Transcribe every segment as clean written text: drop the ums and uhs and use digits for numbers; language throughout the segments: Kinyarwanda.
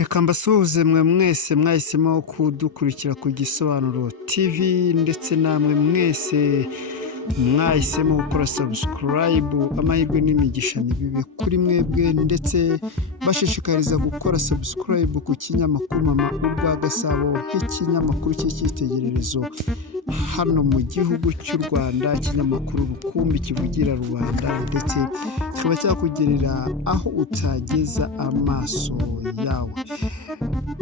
Reka mbasuhuze mwe mwese mwahisemo kudukurikira ku Gisobanuro TV ndetse namwe mwese mwahisemo gukora subscribe. Amahirwe n'imigisha nibibe kuri mwebwe ndetse bashishikariza gukora subscribe ku kinyamakuru Mama Urwa Gasabo, nk'ikinyamakuru cy'icyitegererezo hano mu gihugu cy'u Rwanda, ikinyamakuru rukumbi kivugira rubanda ndetse kikaba cyakugerera aho utageza amaso yawe.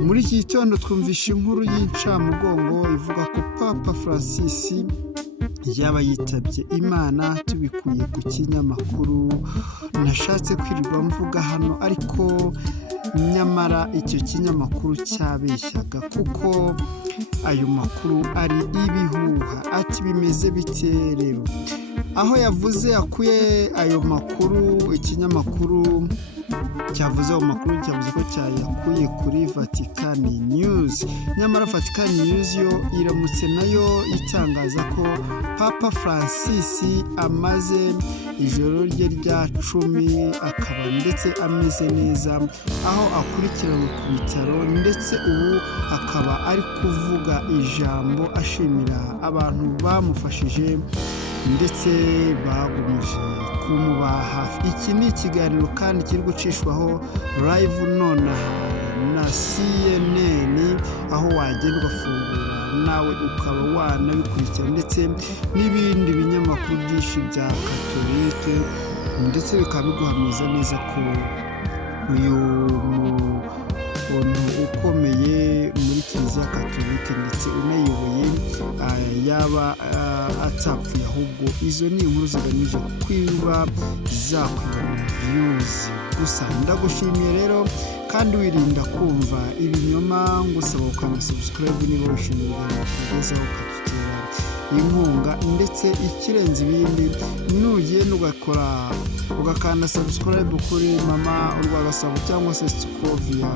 Muri iki gitondo twumvisha inkuru y'incamugongo ivuga ko Papa Francis yaba yitabye Imana, tubikuye ku kinyamakuru nashatse kwirirwa mvuga hano, ariko nyamara icyo kinyamakuru cyabeshyaga kuko ayo makuru ari ibihuha. Ati bimeze bite rero? Aho yavuze akuye ayo makuru, ikinyamakuru cyavuze ayo makuru cyavuze ko cyayakuye kuri Vatican News. Nyamara Vatican News yo iramutse nayo itangaza ko Papa Francis amaze ijoro rye rya 10 akaba ndetse ameze neza, aho akurikiranwe ku bitaro ndetse ubu akaba ari kuvuga ijambo ashimira abantu bamufashije ndetse bagumije kumuba hafi. Iki ni ikiganiro kandi kiri gucishwaho live nonaha na CNN, aho wagenda ugafungura nawe ukaba wanabikurikira, ndetse n'ibindi binyamakuru byinshi bya Katolike, ndetse bikaba biguhamiriza neza ko uyu muntu ukomeye muri Kiliziya Katolike ndetse unayoboye yaba atapfuye, ahubwo izo ni inkuru zigamije kwiba zakwibona views gusa. Ndagushimiye rero kandi wirinda kumva ibinyoma, ngusaba ukanda subscribe niba wishimiye kugezaho ukadutera inkunga, ndetse ikirenze ibindi nugenda ugakanda subscribe kuri Mama Urwa Gasabo cyangwa se Scovia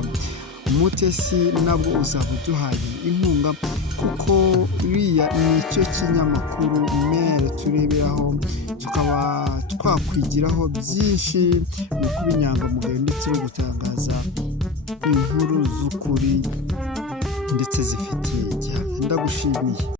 Mutesi, nabwo uzaba uduhaye inkunga kuko uriya ni cyo kinyamakuru mere tureberaho, tukaba twakwigiraho byinshi mu kuba inyangamugayo ndetse no gutangaza inkuru z'ukuri ndetse zifitiye igihamya. Ndagushimiye.